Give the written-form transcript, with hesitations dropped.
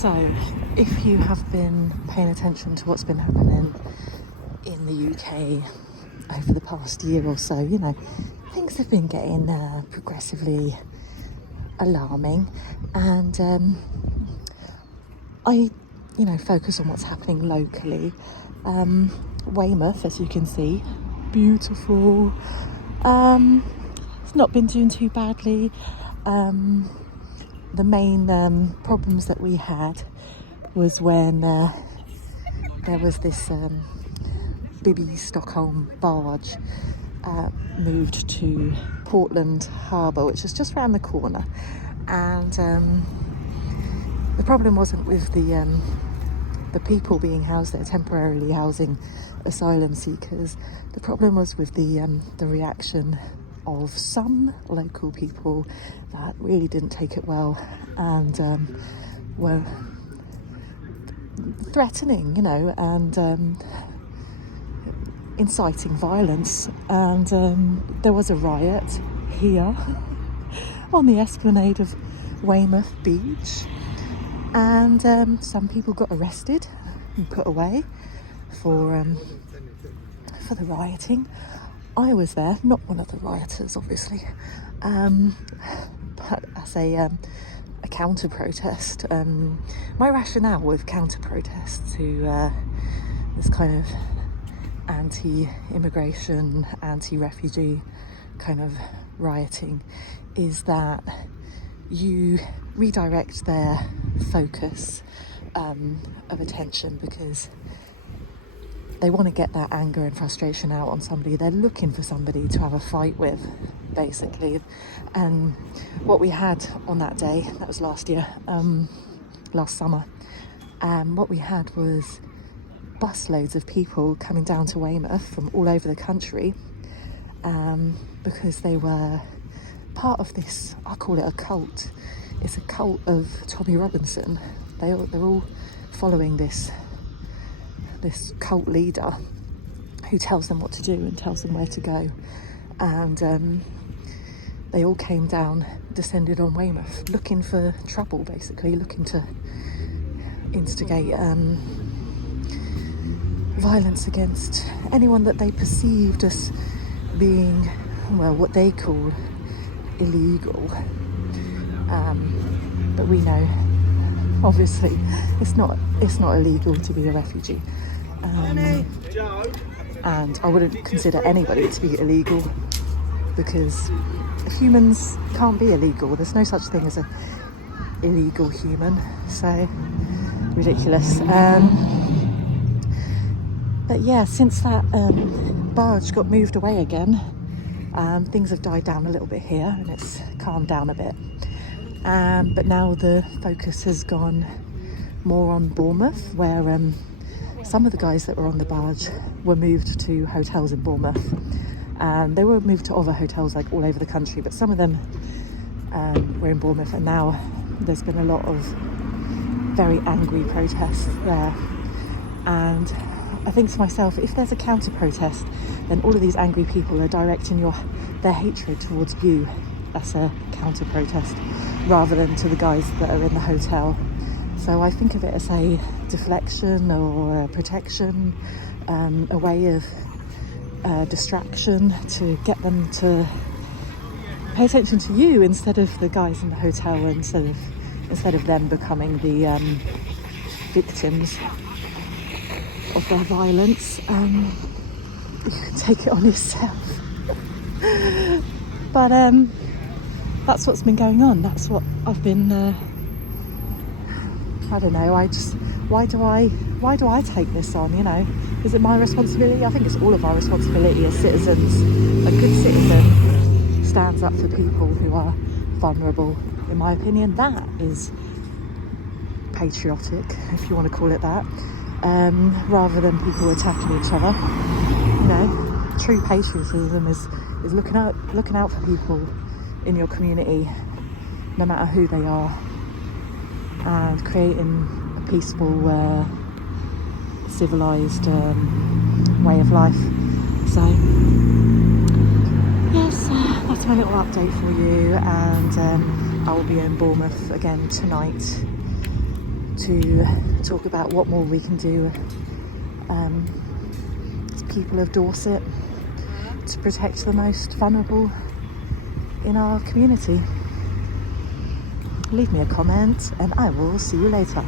So, if you have been paying attention to what's been happening in the UK over the past year or so, you know, things have been getting progressively alarming, and I, focus on what's happening locally. Weymouth, as you can see, beautiful. It's not been doing too badly. The main problems that we had was when there was this Bibby Stockholm barge moved to Portland Harbour, which is just round the corner, and the problem wasn't with the people being housed there, temporarily housing asylum seekers. The problem was with the reaction of some local people that really didn't take it well, and were threatening, and inciting violence. And there was a riot here on the esplanade of Weymouth Beach, and some people got arrested and put away for the rioting. I was there, not one of the rioters, obviously, but as a counter-protest. My rationale with counter-protest to this kind of anti-immigration, anti-refugee kind of rioting is that you redirect their focus of attention, because they want to get that anger and frustration out on somebody. They're looking for somebody to have a fight with, basically. And what we had on that day, that was last summer, what we had was busloads of people coming down to Weymouth from all over the country, because they were part of this, I call it a cult. It's a cult of Tommy Robinson. They're all following this cult leader who tells them what to do and tells them where to go. And they all came down, descended on Weymouth, looking for trouble, basically, looking to instigate violence against anyone that they perceived as being, well, what they call illegal. But we know, obviously, it's not illegal to be a refugee. And I wouldn't consider anybody to be illegal, because humans can't be illegal. There's no such thing as a illegal human. So ridiculous. But yeah, since that barge got moved away again, things have died down a little bit here, and it's calmed down a bit. But now the focus has gone more on Bournemouth, where some of the guys that were on the barge were moved to hotels in Bournemouth. They were moved to other hotels like all over the country, but some of them were in Bournemouth, and now there's been a lot of very angry protests there. And I think to myself, if there's a counter-protest, then all of these angry people are directing their hatred towards you as a counter-protest, rather than to the guys that are in the hotel. So I think of it as a deflection or a protection, a way of distraction to get them to pay attention to you instead of the guys in the hotel, instead of them becoming the victims of their violence. You can take it on yourself. But that's what's been going on. That's what I've been I don't know, why do I take this on, Is it my responsibility? I think it's all of our responsibility as citizens. A good citizen stands up for people who are vulnerable. In my opinion, that is patriotic, if you want to call it that, rather than people attacking each other. True patriotism is looking out for people in your community, no matter who they are, and creating a peaceful, civilised way of life. So yes, that's my little update for you, and I will be in Bournemouth again tonight to to talk about what more we can do as people of Dorset to protect the most vulnerable in our community. Leave me a comment and I will see you later.